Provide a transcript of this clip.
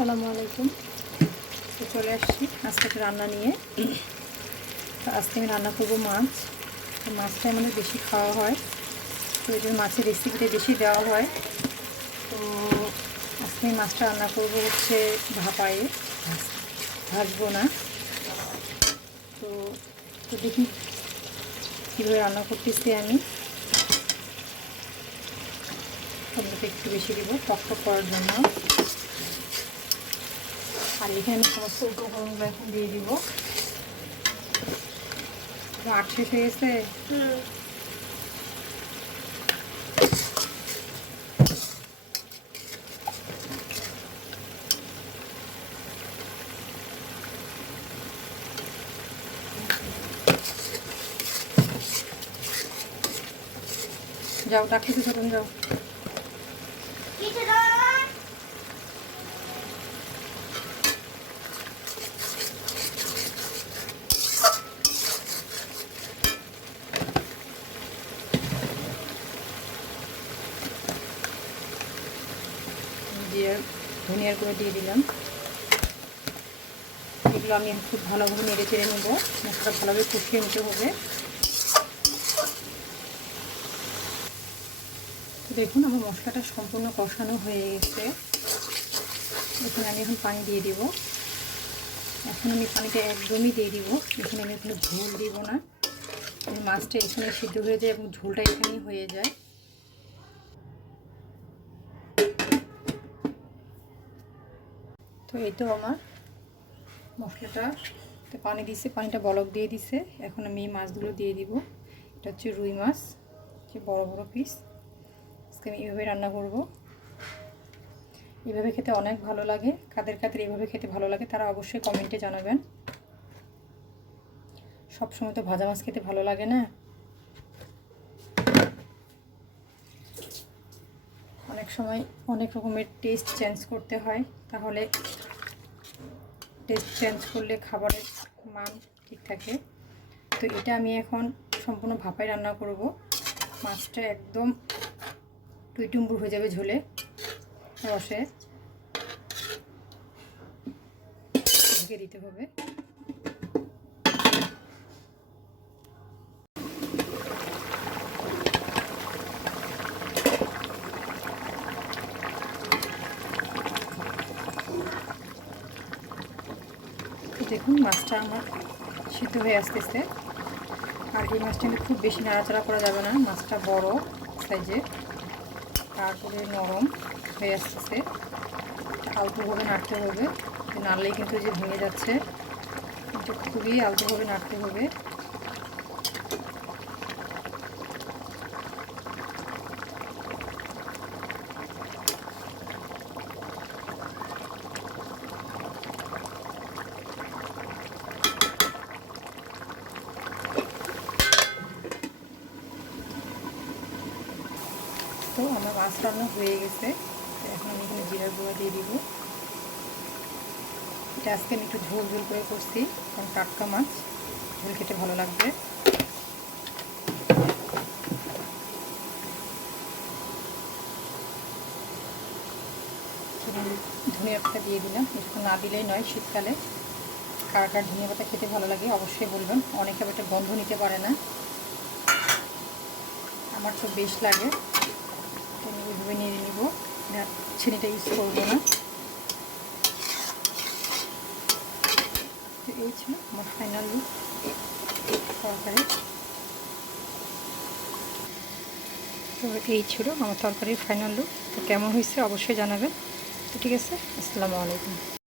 আসসালামু আলাইকুম। তো চলে আসছি আজকে রান্না নিয়ে। তো আজকে আমি রান্না করব মাছ। তো মাছটা আমাদের বেশি খাওয়া হয়। তো এই জন্য মাছের রেসিপিটা বেশি দেওয়া হয়। তো আজকে আমি মাছটা রান্না করব হচ্ছে ভাপায়ে। ভাজ- ভাজবো না। তো তো দেখি কীভাবে রান্না করতেছি আমি। একটু বেশি দিব টক টক করার জন্য। আর এখানে আমি সমস্ত উপকরণগুলো এখন দিয়ে দিব। আট শেষ হয়ে গেছে? যাও তখন যাও। দিয়ে ধনিয়ার গুঁড়ো দিয়ে দিলাম। এগুলো আমি খুব ভালোভাবে নেড়ে চেড়ে নেব, মশলাটা ভালোভাবে কষিয়ে নিতে হবে। দেখুন, আমার মশলাটা সম্পূর্ণ কষানো হয়ে গেছে। এখানে আমি এখন পানি দিয়ে দিব। এখন আমি পানিটা একদমই দিয়ে দিব। এখানে আমি কোনো ঝোল দিব না। মাছটা এখানে সিদ্ধ হয়ে যায় এবং ঝোলটা এখানেই হয়ে যায়। তো এই তো আমার মশলাটা। তো পানি দিছে, পানিটা বলক দিয়ে দিছে। এখন আমি মাছগুলো দিয়ে দিব। এটা হচ্ছে রুই মাছ, যে বড় বড় পিস আজকে আমি এইভাবে রান্না করব। এইভাবে খেতে অনেক ভালো লাগে। কাদের কাদের এইভাবে খেতে ভালো লাগে তারা অবশ্যই কমেন্টে জানাবেন। সবসময় তো ভাজা মাছ খেতে ভালো লাগে না? সময় অনেক রকমের টেস্ট চেঞ্জ করতে হয়। তাহলে টেস্ট চেঞ্জ করলে খাবারের মান ঠিক থাকে। তো এটা আমি এখন সম্পূর্ণ ভাপায় রান্না করব। মাছটা একদম টুইটুম্বুর হয়ে যাবে ঝোলে, রসে। ঢেকে দিতে হবে। দেখুন মাছটা আমার সিদ্ধ হয়ে আসতেছে। আর এই মাছটা খুব বেশি নাড়াচাড়া করা যাবে না। মাছটা বড় সাইজে, তারপরে নরম হয়ে আসতেছে। আলতোভাবে নাড়তে হবে। নাড়লেই কিন্তু যে ভেঙে যাচ্ছে। খুবই আলতোভাবে নাড়তে হবে। তো আমার মাছ রান্না হয়ে গেছে। এখন আমি এখানে জিরার গুঁড়া দিয়ে দিব। এটা আজকে আমি একটু ঝোল ঝোল করে করছি, কারণ টাটকা মাছ। ঝোল খেতে ভালো লাগবে। ধনিয়া পাতা দিয়ে দিলাম। একটু না দিলেই নয় শীতকালে। কার কার ধনিয়া পাতা খেতে ভালো লাগে অবশ্যই বলবেন। অনেকে আবার গন্ধ নিতে পারে না। আমার তো বেশ লাগে। ওইভাবে নিয়ে নিব। ছেনিটা ইউজ করব না। তো এই ছিল আমার ফাইনাল লুক তরকারি। তো এই ছিল আমার তরকারির ফাইনাল লুক তো কেমন হয়েছে অবশ্যই জানাবেন। তো ঠিক আছে, আসসালামু আলাইকুম।